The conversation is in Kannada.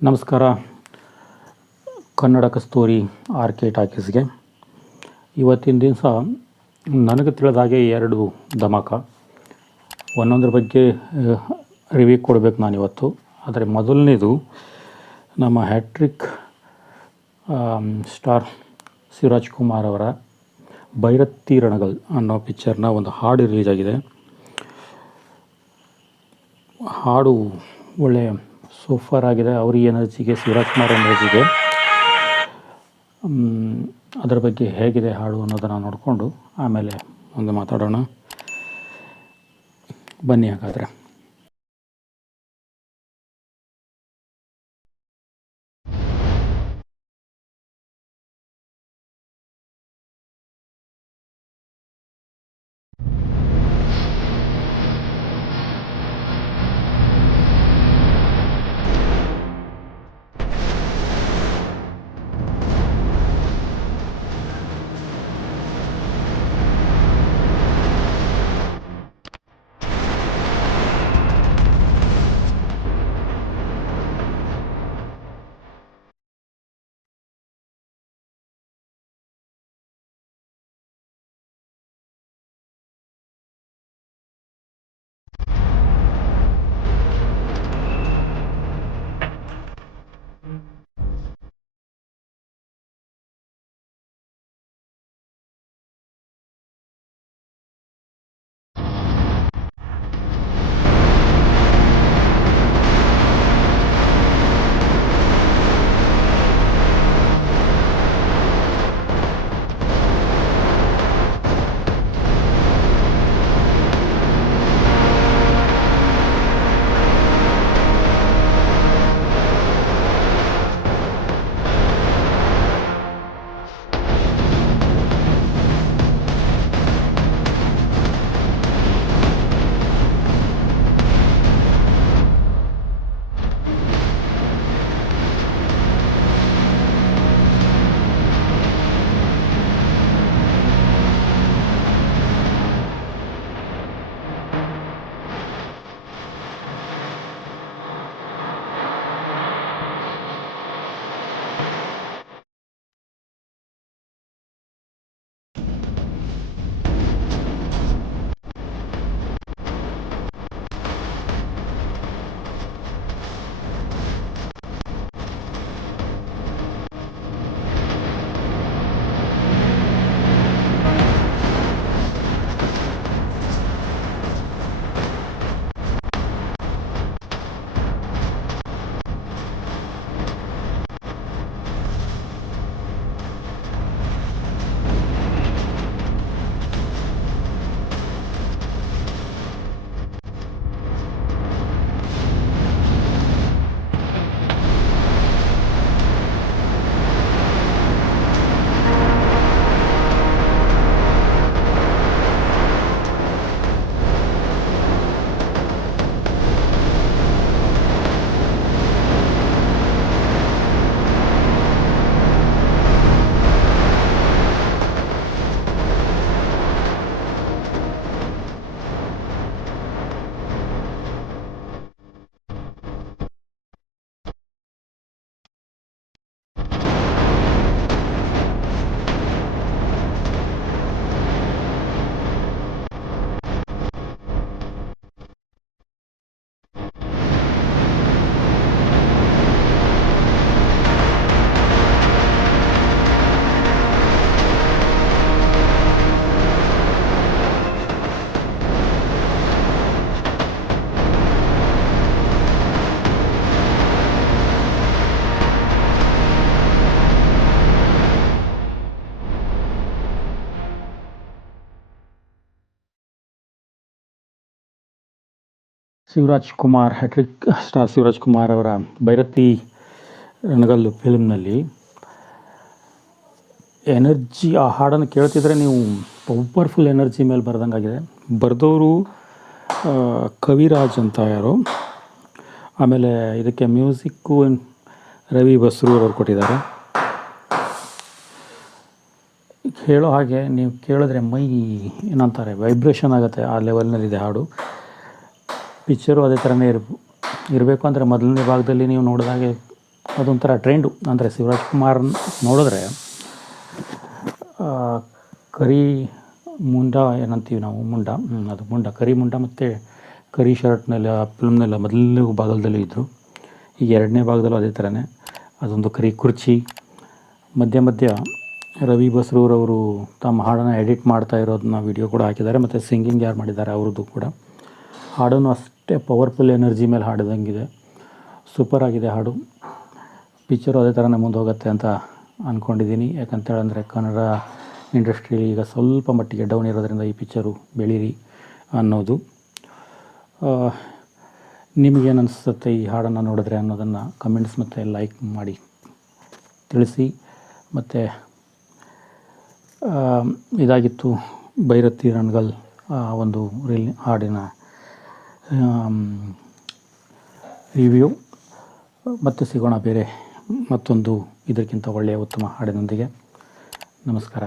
ನಮಸ್ಕಾರ. ಕನ್ನಡ ಕಸ್ತೂರಿ ಆರ್.ಕೆ. ಟಾಕೀಸ್ಗೆ ಇವತ್ತಿನ ದಿವಸ ನನಗೆ ತಿಳಿದ ಹಾಗೆ 2 ಧಮಾಕ ಒಂದೊಂದ್ರ ಬಗ್ಗೆ ರಿವ್ಯೂ ಕೊಡಬೇಕು ನಾನಿವತ್ತು. ಆದರೆ ಮೊದಲನೇದು ನಮ್ಮ ಹ್ಯಾಟ್ರಿಕ್ ಸ್ಟಾರ್ ಶಿವರಾಜ್ ಕುಮಾರ್ ಅವರ ಭೈರತಿ ರಣಗಲ್ ಅನ್ನೋ ಪಿಕ್ಚರ್ನ ಒಂದು ಹಾಡು ರಿಲೀಸ್ ಆಗಿದೆ. ಹಾಡು ಒಳ್ಳೆಯ ಸೂಪರ್ ಆಗಿದೆ. ಅವ್ರ ಎನರ್ಜಿಗೆ, ಶಿವರಾಜ್ ಕುಮಾರ್ ಎನರ್ಜಿಗೆ ಅದರ ಬಗ್ಗೆ ಹೇಗಿದೆ ಹಾಡು ಅನ್ನೋದನ್ನು ನೋಡಿಕೊಂಡು ಆಮೇಲೆ ಮುಂದೆ ಮಾತಾಡೋಣ. ಬನ್ನಿ ಹಾಗಾದರೆ. ಶಿವರಾಜ್ ಕುಮಾರ್, ಹ್ಯಾಟ್ರಿಕ್ ಸ್ಟಾರ್ ಶಿವರಾಜ್ ಕುಮಾರ್ ಅವರ ಭೈರತಿ ರಣಗಲ್ಲು ಫಿಲ್ಮ್ನಲ್ಲಿ ಎನರ್ಜಿ, ಆ ಹಾಡನ್ನು ಕೇಳ್ತಿದ್ರೆ ನೀವು ಪವರ್ಫುಲ್ ಎನರ್ಜಿ ಮೇಲೆ ಬರೆದಂಗಾಗಿದೆ. ಬರೆದವರು ಕವಿರಾಜ್ ಅಂತ ಯಾರು, ಆಮೇಲೆ ಇದಕ್ಕೆ ಮ್ಯೂಸಿಕ್ಕು ರವಿ ಬಸ್ರೂರವ್ರು ಕೊಟ್ಟಿದ್ದಾರೆ. ಹೇಳೋ ಹಾಗೆ ನೀವು ಕೇಳಿದ್ರೆ ಮೈ ಏನಂತಾರೆ ವೈಬ್ರೇಷನ್ ಆಗುತ್ತೆ, ಆ ಲೆವೆಲ್ನಲ್ಲಿದೆ ಹಾಡು. ಪಿಕ್ಚರು ಅದೇ ಥರನೇ ಇರಬೇಕು. ಅಂದರೆ ಮೊದಲನೇ ಭಾಗದಲ್ಲಿ ನೀವು ನೋಡಿದಾಗೆ ಅದೊಂಥರ ಟ್ರೆಂಡು. ಅಂದರೆ ಶಿವರಾಜ್ ಕುಮಾರ್ ನೋಡಿದ್ರೆ ಕರಿ ಮುಂಡ ಏನಂತೀವಿ ನಾವು, ಮುಂಡ, ಅದು ಮುಂಡ, ಕರಿ ಮುಂಡ ಮತ್ತು ಕರಿ ಶರ್ಟ್ನೆಲ್ಲ ಫಿಲ್ಮ್ನೆಲ್ಲ ಮೊದಲನೇ ಭಾಗದಲ್ಲೂ ಇದ್ದರು. ಈಗ ಎರಡನೇ ಭಾಗದಲ್ಲೂ ಅದೇ ಥರನೇ ಅದೊಂದು ಕರಿ ಕುರ್ಚಿ. ಮಧ್ಯ ಮಧ್ಯ ರವಿ ಬಸ್ರೂರವರು ತಮ್ಮ ಹಾಡನ್ನು ಎಡಿಟ್ ಮಾಡ್ತಾ ಇರೋದನ್ನ ವಿಡಿಯೋ ಕೂಡ ಹಾಕಿದ್ದಾರೆ. ಮತ್ತು ಸಿಂಗಿಂಗ್ ಯಾರು ಮಾಡಿದ್ದಾರೆ ಅವ್ರದ್ದು ಕೂಡ. ಹಾಡೂ ಅಷ್ಟೇ ಪವರ್ಫುಲ್ ಎನರ್ಜಿ ಮೇಲೆ ಹಾಡಿದಂಗಿದೆ. ಸೂಪರಾಗಿದೆ ಹಾಡು. ಪಿಕ್ಚರು ಅದೇ ಥರನೇ ಮುಂದೆ ಹೋಗುತ್ತೆ ಅಂತ ಅಂದ್ಕೊಂಡಿದ್ದೀನಿ. ಯಾಕಂತೇಳಂದರೆ ಕನ್ನಡ ಇಂಡಸ್ಟ್ರಿ ಈಗ ಸ್ವಲ್ಪ ಮಟ್ಟಿಗೆ ಡೌನ್ ಇರೋದ್ರಿಂದ ಈ ಪಿಕ್ಚರು ಬೆಳೀರಿ ಅನ್ನೋದು. ನಿಮಗೇನು ಅನಿಸುತ್ತೆ ಈ ಹಾಡನ್ನು ನೋಡಿದ್ರೆ ಅನ್ನೋದನ್ನು ಕಮೆಂಟ್ಸ್ ಮತ್ತು ಲೈಕ್ ಮಾಡಿ ತಿಳಿಸಿ. ಮತ್ತು ಇದಾಗಿತ್ತು ಭೈರತಿ ರಣಗಲ್ ಒಂದು ಹಾಡಿನ ರಿವ್ಯೂ. ಮತ್ತೆ ಸಿಗೋಣ ಬೇರೆ ಮತ್ತೊಂದು ಇದಕ್ಕಿಂತ ಒಳ್ಳೆಯ ಉತ್ತಮ ಹಾಡಿನೊಂದಿಗೆ. ನಮಸ್ಕಾರ.